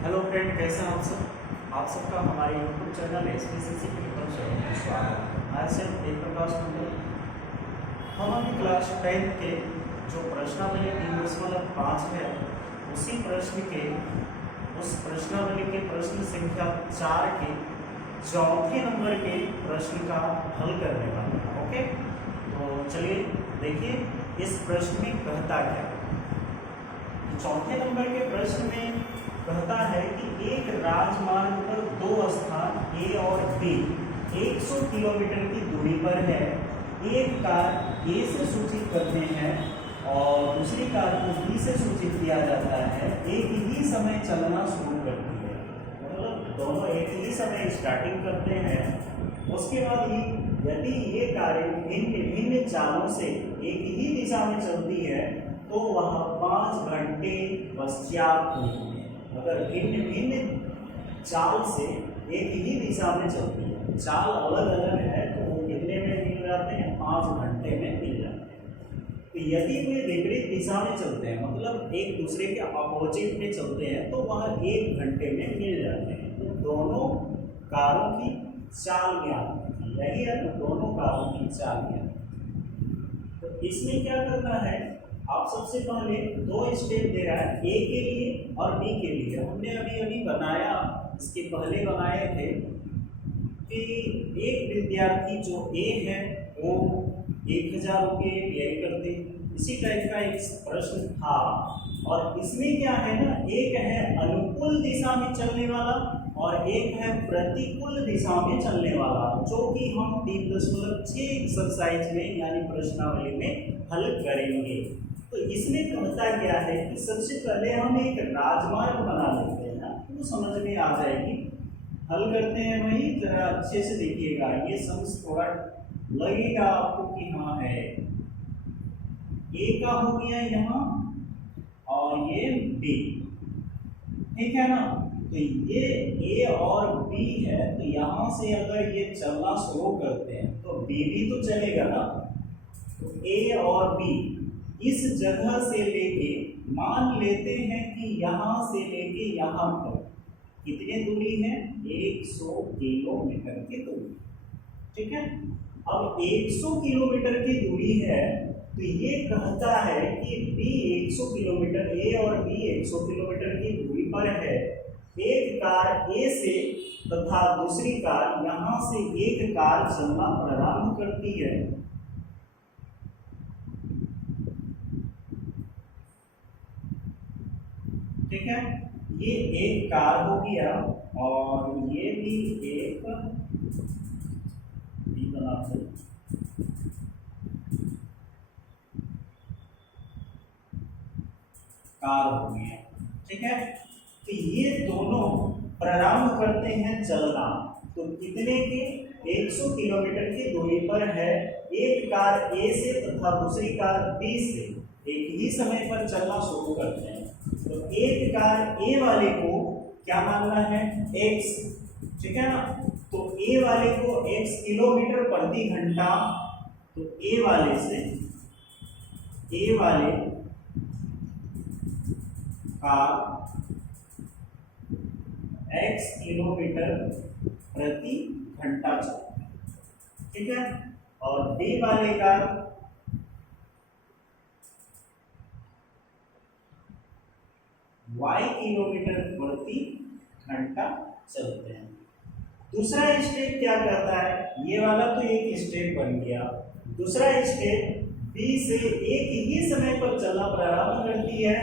Hello friend, कैसे हैं आप सब। आप सबका हमारे YouTube channel SPCC triple seven में स्वागत है। आज से एक प्रकाश मंडल हम अभी क्लास 10 के जो प्रश्नावली 3.5 है उसी प्रश्न के उस प्रश्नावली के प्रश्न संख्या 4 के चौथे नंबर के प्रश्न का हल करने वाले हैं। ओके, तो चलिए देखिए इस प्रश्न में कहता क्या है। चौथे नंबर के प्रश्न में कहता है कि एक राजमार्ग पर दो स्थान ए और बी 100 किलोमीटर की दूरी पर है। एक कार ए से सूचित करते हैं और दूसरी कार को बी से सूचित किया जाता है। एक ही समय चलना शुरू करती है, मतलब दोनों एक ही समय स्टार्टिंग करते हैं। उसके बाद यदि ये कारें भिन्न भिन्न चालों से एक ही दिशा में चलती है तो वह 5 घंटे पश्चात होती है। अगर भिन्न भिन्न चाल से एक ही दिशा में चलती है, चाल अलग अलग है तो वो कितने में मिल जाते हैं? 5 घंटे में मिल जाते हैं। तो यदि वे विपरीत दिशा में चलते हैं, मतलब एक दूसरे के अपोजिट में चलते हैं, तो वह 1 घंटे में मिल जाते हैं। तो दोनों कारों की चाल ज्ञात यही है, तो दोनों कारों की चाल ज्ञात। तो इसमें क्या करना है, आप सबसे पहले 2 स्टेप दे रहा है, ए के लिए और बी के लिए। हमने अभी अभी बनाया, इसके पहले बनाए थे कि एक विद्यार्थी जो ए है वो 1000 रुपये व्यय करते, इसी टाइप का एक प्रश्न था। और इसमें क्या है ना, एक है अनुकूल दिशा में चलने वाला और एक है प्रतिकूल दिशा में चलने वाला, जो कि हम 3.6 एक्सरसाइज में यानी प्रश्नावली में हल करेंगे। तो इसमें कहता क्या है कि सबसे पहले हम एक राजमार्ग बना लेते हैं ना, तो समझ में आ जाएगी। हल करते हैं वही, जरा अच्छे से देखिएगा, ये समझ थोड़ा लगेगा आपको कि हाँ है। ए का हो गया यहाँ और ये बी, ठीक है ना। तो ये ए और बी है, तो यहाँ से अगर ये चलना शुरू करते हैं तो बी भी तो चलेगा ना। तो ए और बी इस जगह से लेके, मान लेते हैं कि यहाँ से लेके यहाँ तक कितनी दूरी है? 100 किलोमीटर की दूरी, ठीक है। अब 100 किलोमीटर की दूरी है, तो ये कहता है कि बी 100 किलोमीटर, ए और बी 100 किलोमीटर की दूरी पर है। एक कार ए से तथा दूसरी कार यहाँ से एक कार चलना प्रारंभ करती है। ठीक है, ये एक कार हो गया और ये भी एक कार हो गया, ठीक है। तो ये दोनों प्रारंभ करते हैं चलना, तो कितने के? 100 किलोमीटर की दूरी पर है। एक कार ए से तथा दूसरी कार बी से एक ही समय पर चलना शुरू करते हैं। तो एक कार ए वाले को क्या मानना है? x, ठीक है ना। तो ए वाले को x किलोमीटर प्रति घंटा, तो ए वाले कार x किलोमीटर प्रति घंटा चलता है, ठीक है। और बी वाले का y किलोमीटर प्रति घंटा चलते हैं। दूसरा स्टेप क्या करता है? ये वाला तो एक स्टेप बन गया। दूसरा स्टेप बी से एक ही समय पर चलना प्रारंभ करती है।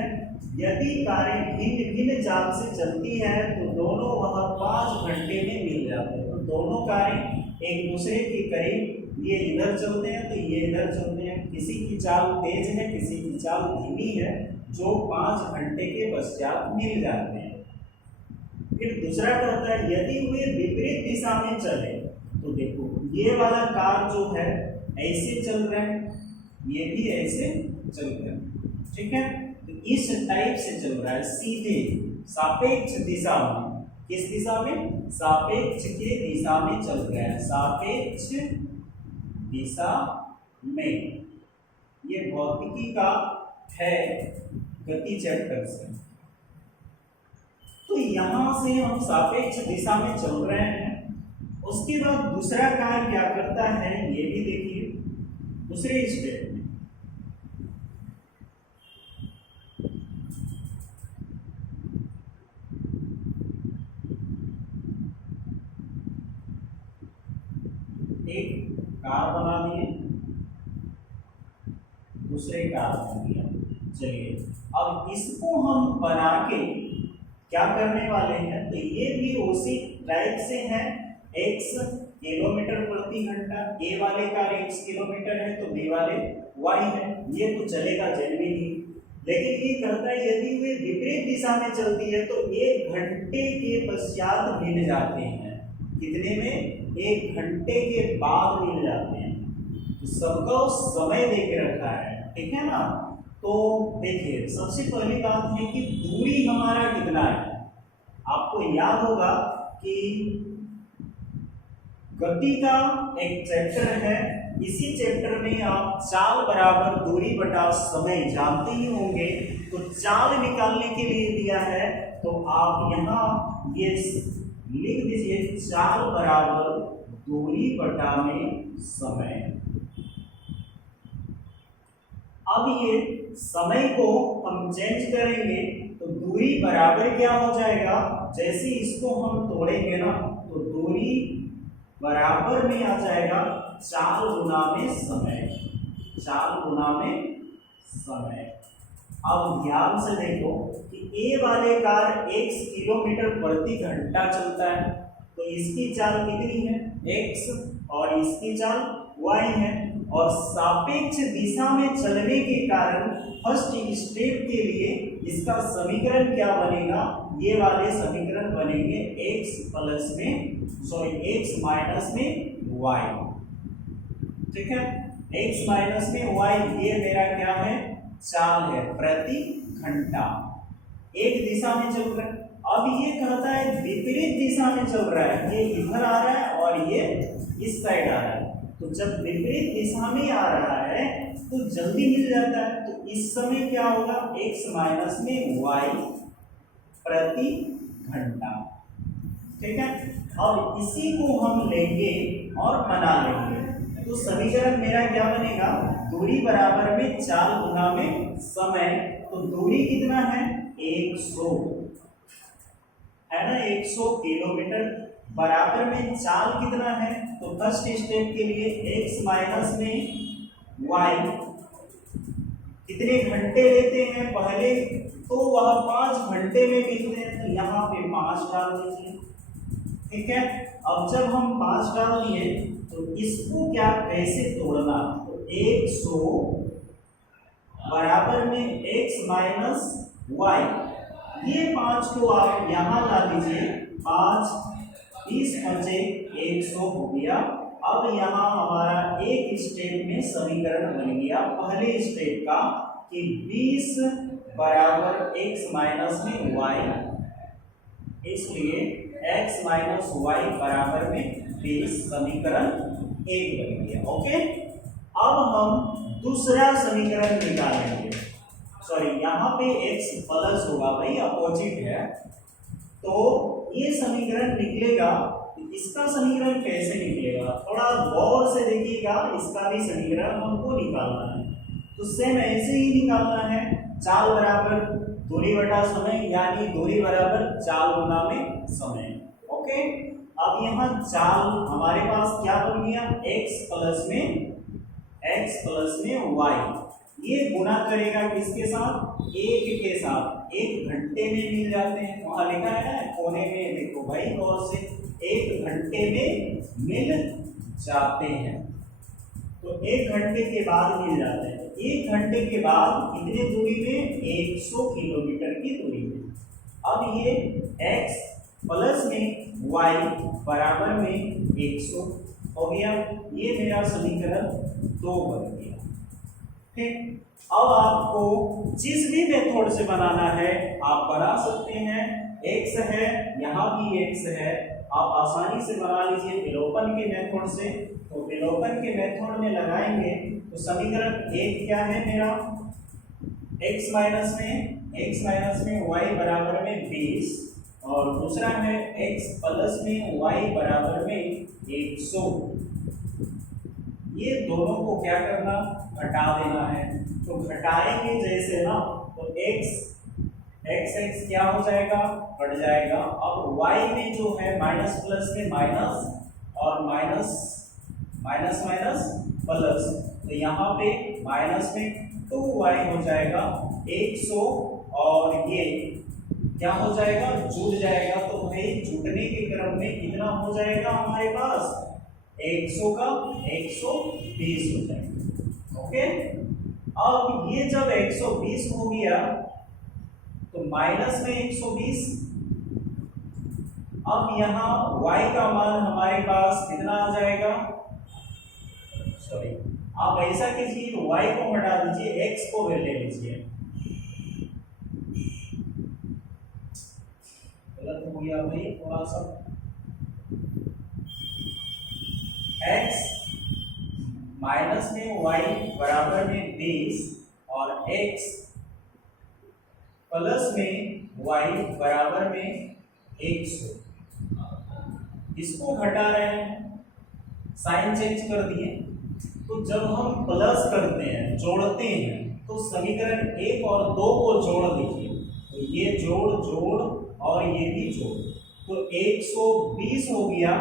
यदि कारें भिन्न भिन्न चाल से चलती है तो दोनों वह 5 घंटे में मिल जाते हैं। तो दोनों कारें एक दूसरे के करीब, ये इधर चलते हैं तो ये इधर चलते हैं। किसी की चाल तेज है, किसी की चाल धीमी है, जो 5 घंटे के पश्चात मिल जाते हैं। फिर दूसरा कहता है यदि वे विपरीत दिशा में चले, तो देखो ये वाला कार जो है ऐसे चल रहा है, ये भी ऐसे चल रहा है, ठीक है। तो इस टाइप से चल रहा है, सीधे सापेक्ष दिशा में। किस दिशा में? सापेक्ष के दिशा में चल रहा है, सापेक्ष दिशा में। ये भौतिकी का है, गति चैप्टर से। तो तो यहां से हम सापेक्ष दिशा में चल रहे हैं। उसके बाद दूसरा कार्य क्या करता है ये भी देखिए। दूसरे स्टेप में एक कार बना दिए, दूसरे कार बना दिया। चलिए अब इसको हम बना के क्या करने वाले हैं, तो ये भी उसी टाइप से है, x किलोमीटर प्रति घंटा। ए वाले का x किलोमीटर है तो बी वाले y है, ये तो चलेगा जनरली। लेकिन ये करता है यदि वे विपरीत दिशा में चलती है तो 1 घंटे के पश्चात मिल जाते हैं। कितने में? 1 घंटे के बाद मिल जाते हैं। तो सबका समय दे के रखा है, ठीक है ना। तो देखिए सबसे पहली बात है कि दूरी हमारा कितना है। आपको याद होगा कि गति का एक चैप्टर है, इसी चैप्टर में आप चाल बराबर दूरी बटा समय जानते ही होंगे। तो चाल निकालने के लिए दिया है तो आप यहाँ ये लिख दीजिए, चाल बराबर दूरी बटा में समय। अब ये समय को हम चेंज करेंगे तो दूरी बराबर क्या हो जाएगा, जैसे इसको हम तोड़ेंगे ना तो दूरी बराबर में आ जाएगा चाल गुना में समय। चाल गुना में समय। अब ध्यान से देखो कि ए वाले कार x किलोमीटर प्रति घंटा चलता है तो इसकी चाल कितनी है x और इसकी चाल y है। और सापेक्ष दिशा में चलने के कारण फर्स्ट स्टेप के लिए इसका समीकरण क्या बनेगा, ये वाले समीकरण बनेंगे x माइनस में y। ठीक है, x माइनस में y, ये मेरा क्या है, चाल है प्रति घंटा। एक दिशा में चल रहा है। अब ये कहता है विपरीत दिशा में चल रहा है, ये इधर आ रहा है और ये इस साइड आ रहा है। तो जब विपरीत दिशा में आ रहा है तो जल्दी मिल जाता है। तो इस समय क्या होगा, x माइनस में y प्रति घंटा। ठीक है, और इसी को हम लेंगे और बना लेंगे। तो समीकरण मेरा क्या बनेगा, दूरी बराबर में चाल गुना में समय। तो दूरी कितना है, 100 है ना, 100 किलोमीटर। बराबर में चाल कितना है, तो फर्स्ट स्टेप के लिए x माइनस में y कितने घंटे लेते हैं पहले, तो वह 5 घंटे में मिलते हैं। तो यहाँ पे 5 डाल दीजिए। ठीक है, अब जब हम 5 डाल दिए तो इसको क्या कैसे तोड़ना, तो 100 बराबर में x माइनस y, ये 5 को आप यहाँ ला दीजिए। 5 30 पंचे 100 हो गया। अब यहाँ हमारा एक स्टेप में समीकरण बन गया पहले स्टेप का कि 20 बराबर x माइनस में y, इसलिए x माइनस y बराबर में 20 समीकरण 1 बन गया। ओके, अब हम दूसरा समीकरण निकालेंगे। सॉरी, यहाँ पे x प्लस होगा भाई, अपोजिट है। तो ये समीकरण निकलेगा, इसका समीकरण कैसे निकलेगा, थोड़ा गौर से देखिएगा। इसका भी समीकरण हमको निकालना है। तो सेम ऐसे ही निकालना है, चाल बराबर दूरी बटा समय, यानी दूरी बराबर चाल गुना में समय। ओके, अब यहाँ चाल हमारे पास क्या बन गया, x प्लस में y। ये गुना करेगा किसके साथ, 1 के साथ। 1 घंटे में मिल जाते हैं, वहां लिखा है ना कोने में, देखो भाई गौर से, 1 घंटे में मिल जाते हैं। तो 1 घंटे के बाद मिल जाते हैं। 1 घंटे के बाद कितने दूरी में, 100 किलोमीटर की दूरी में। अब ये x प्लस में y बराबर में 100 हो गया। ये मेरा समीकरण 2 बन गया। ठीक, अब आपको जिस भी मेथड से बनाना है आप बना सकते हैं। x है, यहाँ भी x है, आप आसानी से बना लीजिए विलोपन के मेथड से। तो विलोपन के मेथड में लगाएंगे तो समीकरण 1 क्या है मेरा, x माइनस में y बराबर में 20 और दूसरा है x प्लस में y बराबर में 100। ये दोनों को क्या करना, घटा देना है। तो घटाएंगे जैसे ना, तो x क्या हो जाएगा, बढ़ जाएगा। अब y में जो है माइनस प्लस में माइनस और माइनस माइनस माइनस प्लस, तो यहाँ पे माइनस में 2y हो जाएगा 100 और ये क्या हो जाएगा, जुड़ जाएगा। तो भाई जुड़ने के क्रम में कितना हो जाएगा हमारे पास, 100 का 120 हो जाएगा। ओके, अब ये जब 120 हो गया तो माइनस में 120, अब यहाँ y का मान हमारे पास कितना आ जाएगा, सॉरी आप ऐसा कीजिए y को हटा दीजिए, x को ले लीजिए, गलत हो गया भाई थोड़ा सा। x माइनस में y बराबर में 20 और x प्लस में y बराबर में 100, इसको घटा रहे हैं, साइन चेंज कर दिए। तो जब हम प्लस करते हैं, जोड़ते हैं, तो समीकरण 1 और 2 को जोड़ दीजिए, तो ये जोड़ और ये भी जोड़, तो 120 हो गया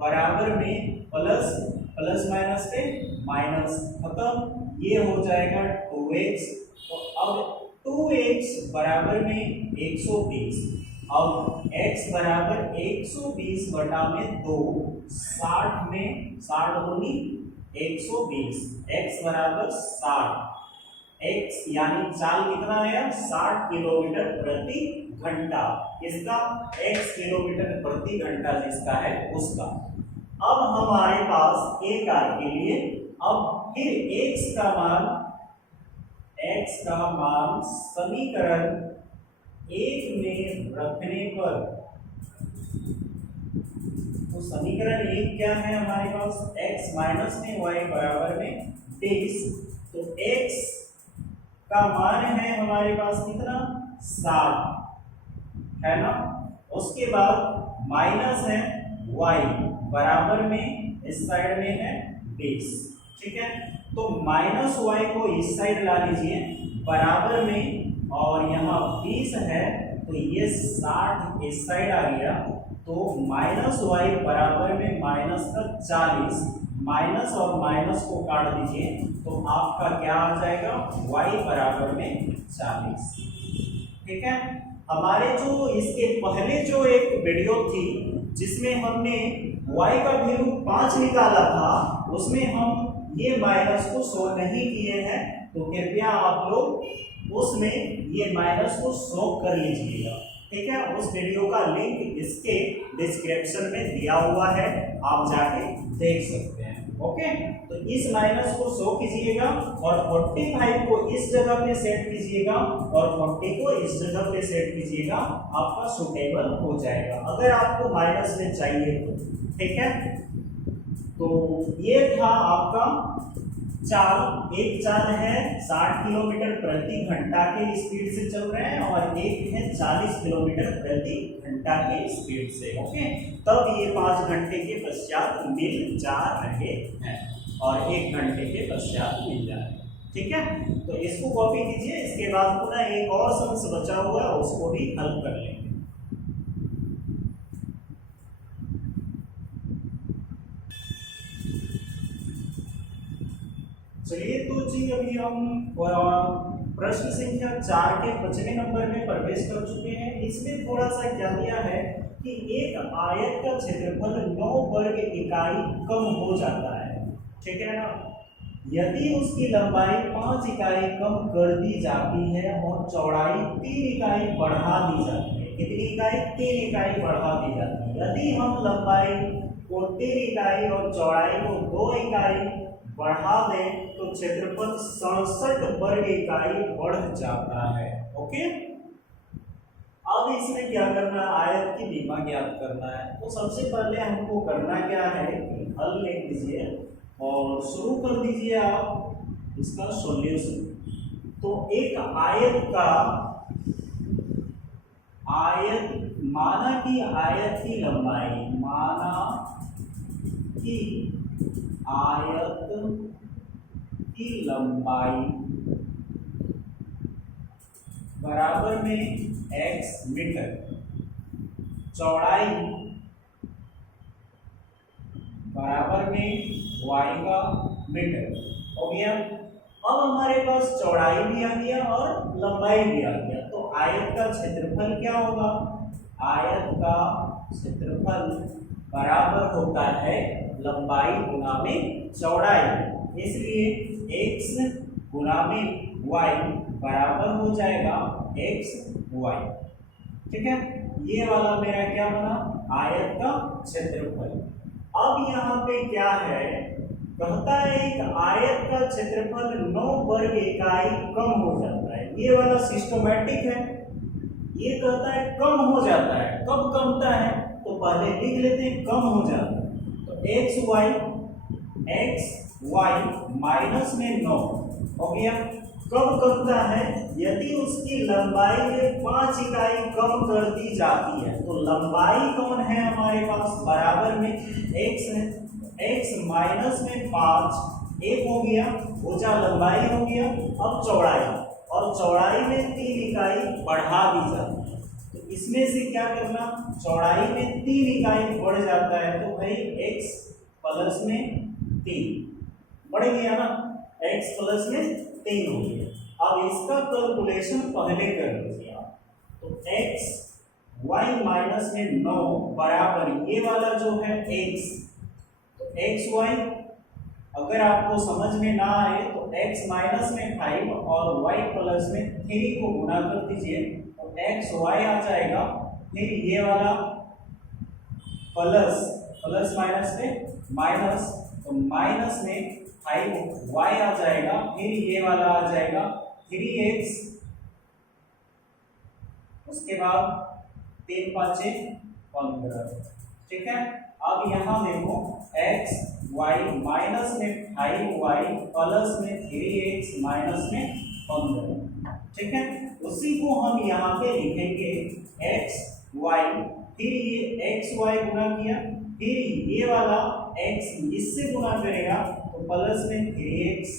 बराबर में प्लस माइनस पे माइनस, खत्म। ये हो जाएगा 2x, तो अब 2x बराबर में 120, अब x बराबर 120 बटा में 2, 60 में 60 दूनी 120, x बराबर 60, x यानी चाल कितना आया, 60 किलोमीटर प्रति घंटा, इसका x किलोमीटर प्रति घंटा जिसका है उसका। अब हमारे पास एक आर के लिए, अब फिर x का मान समीकरण 1 में रखने पर, तो समीकरण 1 क्या है हमारे पास, x माइनस में y बराबर में 20, तो x का मान है हमारे पास कितना, 60 है ना। उसके बाद माइनस है y बराबर में इस साइड में है 20, ठीक है। तो माइनस y को इस साइड ला लीजिए बराबर में, और यहाँ 20 है तो ये 60 इस साइड आ गया, तो माइनस y बराबर में माइनस का 40, माइनस और माइनस को काट दीजिए, तो आपका क्या आ जाएगा, y बराबर में 40, ठीक है। हमारे जो इसके पहले जो एक वीडियो थी जिसमें हमने y का वैल्यू 5 निकाला था, उसमें हम ये माइनस को शो नहीं किए हैं, तो कृपया आप लोग उसमें ये माइनस को शो कर लीजिएगा, ठीक है। उस वीडियो का लिंक इसके डिस्क्रिप्शन में दिया हुआ है, आप जाके देख सकते हैं। ओके, तो इस माइनस को शो कीजिएगा और 45 को इस जगह पे सेट कीजिएगा और 40 को इस जगह पे सेट कीजिएगा, आपका सुटेबल हो जाएगा अगर आपको माइनस में चाहिए तो, ठीक है। तो ये था आपका चाल, एक चाल है 60 किलोमीटर प्रति घंटा के स्पीड से चल रहे हैं और एक है 40 किलोमीटर प्रति घंटा के स्पीड से। ओके, तब ये 5 घंटे के पश्चात मिल जा रहे हैं और 1 घंटे के पश्चात मिल जा रहे हैं, ठीक है। तो इसको कॉपी कीजिए, इसके बाद पुनः एक और समस्या बचा हुआ है उसको भी हल कर लेंगे। चलिए तो जी अभी हम प्रश्न संख्या 4 के 5वें नंबर में प्रवेश कर चुके हैं। इसमें थोड़ा सा क्या दिया है कि एक आयत का क्षेत्रफल 9 वर्ग इकाई कम हो जाता है, ठीक है ना। यदि उसकी लंबाई 5 इकाई कम कर दी जाती है और चौड़ाई 3 इकाई बढ़ा दी जाती है, कितनी इकाई, 3 इकाई बढ़ा दी जाती है। यदि हम लंबाई को 3 इकाई और चौड़ाई को 2 इकाई बढ़ा दें तो क्षेत्रफल 67 वर्ग इकाई बढ़ जाता है। ओके, अब इसमें क्या करना है, आयत की बीमा ज्ञात करना है। तो सबसे पहले हमको करना क्या है कि हल लिख दीजिए और शुरू कर दीजिए आप इसका सॉल्यूशन। तो एक आयत, माना कि आयत की लंबाई, माना कि आयत की लंबाई बराबर में x मीटर, चौड़ाई बराबर में y का मीटर हो गया। अब हमारे पास चौड़ाई भी आ गया और लंबाई भी आ गया, तो आयत का क्षेत्रफल क्या होगा? आयत का क्षेत्रफल बराबर होता है लंबाई गुना में चौड़ाई, इसलिए x गुना में y बराबर हो जाएगा xy। ठीक है, ये वाला मेरा क्या बना? आयत का क्षेत्रफल। अब यहाँ पे क्या है, कहता है एक आयत का क्षेत्रफल 9 वर्ग इकाई कम हो जाता है। ये वाला सिस्टमैटिक है, ये कहता है कम हो जाता है। कब कमता है तो पहले लिख लेते हैं, कम हो जाता है। तो x y माइनस में 9 हो गया। कब कमता है? यदि उसकी लंबाई में 5 इकाई कम कर दी जाती है। तो लंबाई कौन है हमारे पास? बराबर में x है, x माइनस में 5 एक हो गया, ऊंचा लंबाई हो गया। अब चौड़ाई, और चौड़ाई में 3 इकाई बढ़ा दी जाती है। तो इसमें से क्या करना? चौड़ाई में 3 इकाई बढ़ जाता है, तो भाई x प्लस में 3 बढ़ गया ना, x प्लस में 3 हो गया। अब इसका कैलकुलेशन पहले कर लीजिए आप। तो x y माइनस में 9 बराबर ये वाला जो है x, तो एक्स वाई अगर आपको समझ में ना आए तो x माइनस में 5 और y प्लस में 3 को गुणा कर दीजिए, तो एक्स वाई आ जाएगा। फिर ये वाला प्लस, प्लस माइनस में माइनस, तो माइनस में 5y आ जाएगा। फिर ये वाला आ जाएगा 3x, उसके बाद 3 5 15। ठीक है, अब यहाँ देखो x y माइनस में 5y प्लस में 3x माइनस में 15। ठीक है, उसी को हम यहाँ पे लिखेंगे x y, फिर ये x y गुना किया, फिर ये वाला x इससे गुना करेगा तो प्लस में 3x,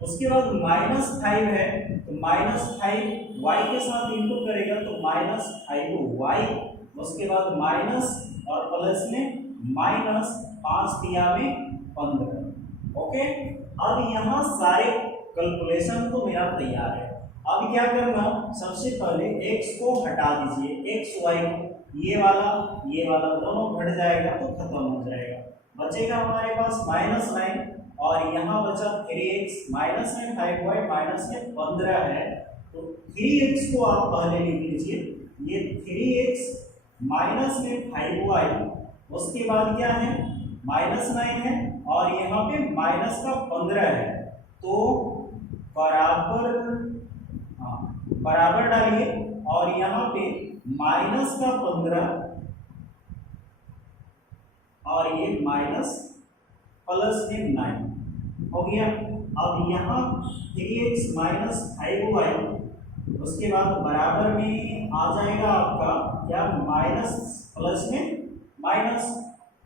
उसके बाद माइनस 5 है तो माइनस 5 y के साथ इंटू करेगा तो माइनस 5y, उसके बाद माइनस और प्लस में माइनस 5 दिया में 15। ओके, अब यहाँ सारे कैलकुलेशन तो मेरा तैयार है। अब क्या करना, सबसे पहले x को हटा दीजिए, x y को, ये वाला दोनों घट जाएगा तो खत्म हो जाएगा। बचेगा हमारे पास माइनस 9 और यहाँ बचा 3x, माइनस में 5y माइनस में 15 है, तो 3x को आप पहले लिख लीजिए, ये 3x माइनस में 5y, उसके बाद क्या है माइनस 9 है और यहाँ पे माइनस का 15 है, तो बराबर, हाँ बराबर डालिए और यहाँ पे माइनस का 15 और ये माइनस प्लस में 9 हो गया। अब यहाँ 3x माइनस 5y, उसके बाद बराबर में आ जाएगा आपका क्या, माइनस प्लस में माइनस,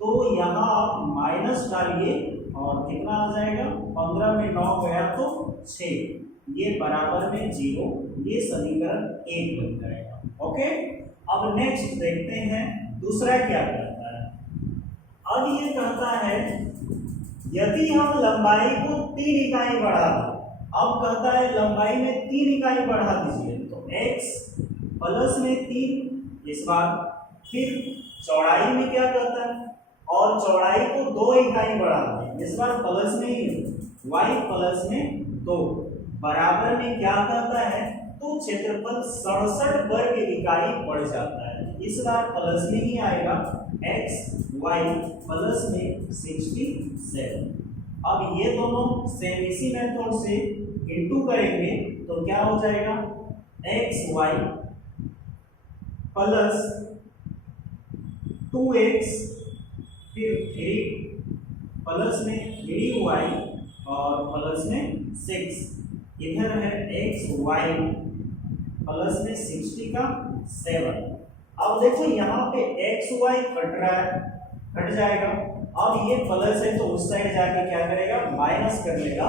तो यहाँ आप माइनस डालिए और कितना आ जाएगा, 15 में 9 गया तो 6, ये बराबर में 0, ये समीकरण 1 बन जाएगा। ओके, अब नेक्स्ट देखते हैं दूसरा क्या करता है। अब ये कहता है यदि हम लंबाई को 3 इकाई बढ़ा दें, अब कहता है लंबाई में 3 इकाई बढ़ा दीजिए, तो x प्लस में 3 इस बार, फिर चौड़ाई में क्या करता है, और चौड़ाई को 2 इकाई बढ़ा दें, इस बार प्लस में ही y प्लस में 2 बराबर में क्या कहता है, तो क्षेत्रफल 67 वर्ग इकाई बढ़ जाता है, इस बार प्लस में ही आएगा, x y प्लस में 67। अब ये दोनों सेम इसी मेथड से इंटू करेंगे तो क्या हो जाएगा, एक्स वाई प्लस 2x, फिर 3 प्लस में 3y और प्लस में 6, इधर है एक्स वाई प्लस में 60 का 7। अब देखो यहाँ पे एक्स वाई कट रहा है, कट जाएगा। अब ये प्लस है तो उस साइड जाके क्या करेगा, माइनस कर लेगा।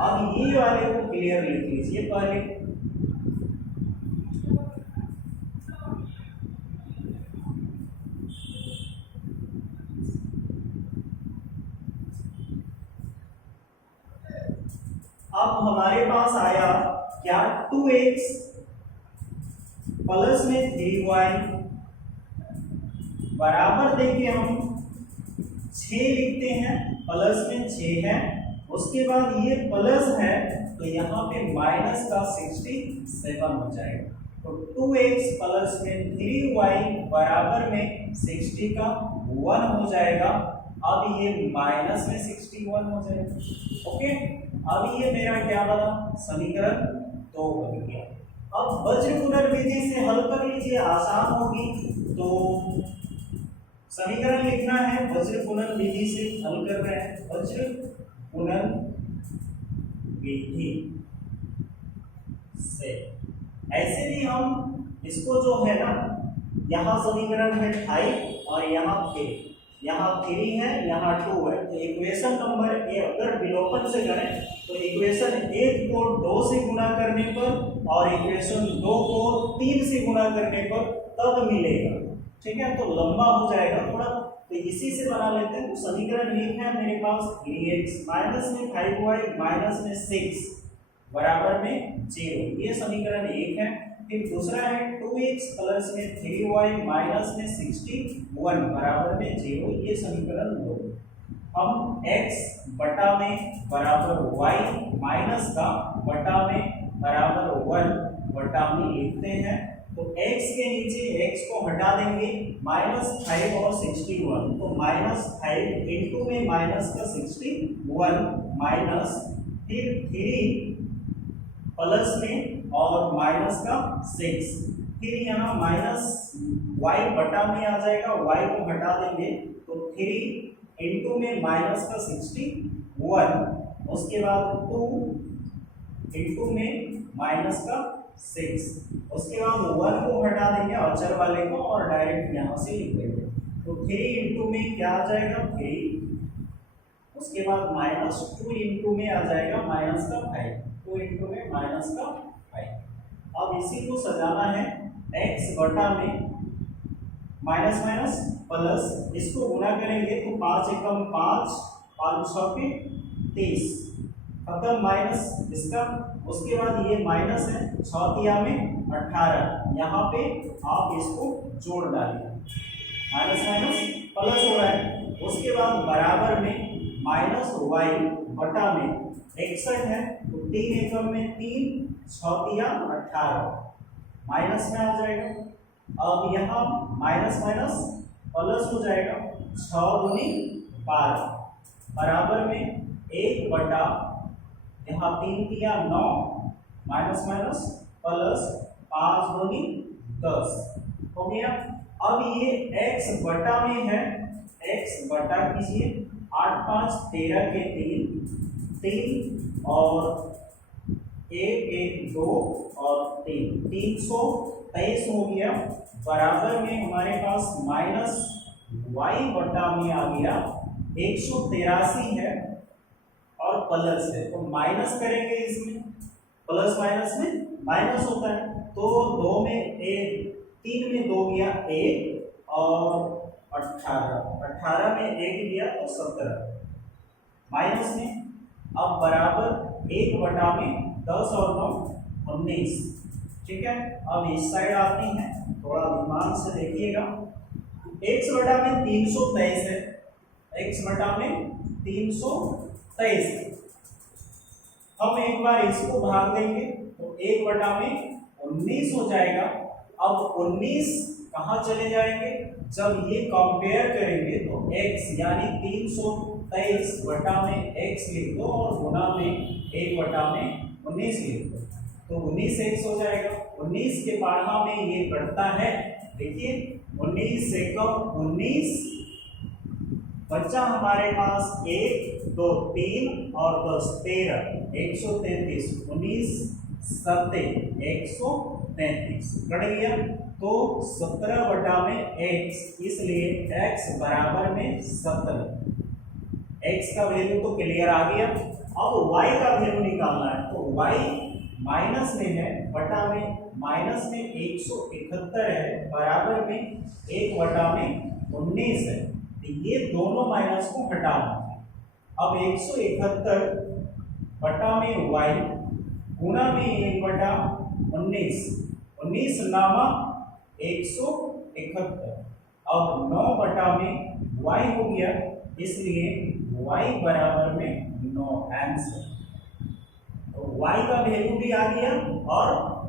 अब ये वाले को क्लियर लिख लीजिए पहले। अब हमारे पास आया क्या, 2x प्लस में 3y बराबर देखिए हम 6 लिखते हैं, प्लस में 6 है। उसके बाद ये प्लस है तो यहाँ पे माइनस का 67 हो जाएगा। तो 2x प्लस में 3y बराबर में 60 का 1 हो जाएगा। अब ये माइनस में 61 हो जाएगा। ओके, अब ये मेरा क्या बना, समीकरण 2 बन गया। अब वज्र पुनर्विधि से हल कर लीजिए, आसान होगी। तो समीकरण लिखना है, वज्र पुनर्विधि से हल कर रहे हैं, वज्र पुनर्विधि से। ऐसे भी हम इसको जो है ना, यहाँ समीकरण है 5 और यहाँ 3, यहाँ 3 है, यहाँ 2 है। तो इक्वेशन नंबर ए अगर विलोपन से करें तो इक्वेशन 1 को 2 से गुणा करने पर और इक्वेशन 2 को 3 से गुणा करने पर तब मिलेगा। ठीक है, तो लंबा हो जाएगा थोड़ा, तो इसी से बना लेते हैं। तो समीकरण 1 है मेरे पास 3x माइनस में 5y माइनस में 6 बराबर में 0, ये समीकरण 1 है। फिर दूसरा है 2x प्लस में 3y माइनस में 61 बराबर में 0, ये समीकरण 2। हम x बटा में बराबर y माइनस का बटा में बराबर 1 बटा में लिखते हैं। तो x के नीचे x को हटा देंगे, -5 और 61, तो -5 इंटू में माइनस का 61 माइनस फिर 3 प्लस में और माइनस का 6, फिर यहाँ माइनस y बटा में आ जाएगा, y को हटा देंगे तो 3 इंटू में माइनस का 61, उसके बाद 2 इंटू में माइनस का 6, उसके बाद 1 को हटा देंगे अचर वाले को और डायरेक्ट यहाँ से लिख देंगे। तो 3 इंटू में क्या आ जाएगा 3, उसके बाद -2 इंटू में आ जाएगा माइनस का 5, 2 इंटू में माइनस का 5। अब इसी को सजाना है, x बटा में माइनस माइनस प्लस, इसको गुणा करेंगे तो 5 एकम 5, 5 6 30, खत्म माइनस इसका। उसके बाद ये माइनस है, 6 तिया में 18, यहाँ पे आप इसको जोड़ डालिए, माइनस माइनस प्लस हो रहा है। उसके बाद बराबर में -y बटा में 61 है, तो 3 एकम में 3, 6 तिया 18, माइनस में आ जाएगा। अब यहाँ माइनस माइनस प्लस हो जाएगा, 6 दूनी 12 बराबर में 1 बटा यहाँ 3 तिया 9, माइनस माइनस प्लस 5 दूनी 10 हो गया। अब ये x बटा में है, x बटा कीजिए, 8 5 13 के 3 और 1 1 2 और 3, 323 हो गया। बराबर में हमारे पास माइनस y बटा में आ गया 183 है और प्लस है, तो माइनस करेंगे इसमें, प्लस माइनस में माइनस होता है, तो 2 में 1, 3 में 2 गया 1 और 18 में 1 दिया तो 17 माइनस में। अब बराबर 1 बटा में 10 और 9 19, ठीक है। अब इस साइड आती हैं, थोड़ा ध्यान से देखिएगा, x बटा में 323 है, x बटा में 323 है। हम एक बार इसको भाग देंगे तो 1 बटा में 19 हो जाएगा। अब 19 कहाँ चले जाएंगे, जब ये कंपेयर करेंगे तो x यानी 323 बटा में x लिख दो और गुना में 1 बटा में 19 लिख दो, तो 19 x हो जाएगा। 19 के पाढ़ा में ये कटता है, देखिए 19 से कम 19, बच्चा हमारे पास 1 2 3 और 10 13, 133, 19 7 133। 33 कट गया। तो 17 बटा में x, इसलिए x बराबर में 17। x का वैल्यू तो क्लियर आ गया। अब y का वैल्यू निकालना है, तो y माइनस में है, बटा में माइनस में 171 है, बराबर में 1 बटा में 19 है। तो ये दोनों माइनस को हटाना है। अब 171 बटा में y गुणा में 1 बटा 19, 19 नामा 171। अब 9 बटा में y हो गया, इसलिए y बराबर में 9 आंसर। तो y का वैल्यू भी आ गया और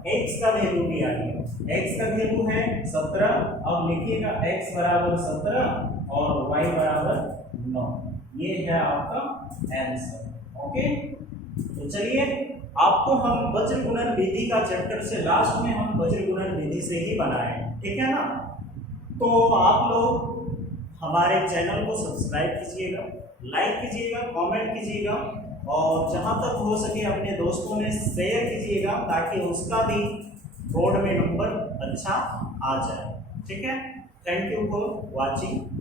x का वैल्यू भी आ गया। x का वैल्यू है 17, अब लिखिएगा x बराबर 17 और y बराबर 9। ये है आपका आंसर। ओके, तो चलिए आपको हम वज्र गुणन विधि का चैप्टर से लास्ट में हम वज्र गुणन विधि से ही बनाए, ठीक है ना। तो आप लोग हमारे चैनल को सब्सक्राइब कीजिएगा, लाइक कीजिएगा, कमेंट कीजिएगा और जहां तक हो सके अपने दोस्तों में शेयर कीजिएगा, ताकि उसका भी बोर्ड में नंबर अच्छा आ जाए। ठीक है, थैंक यू फॉर वॉचिंग।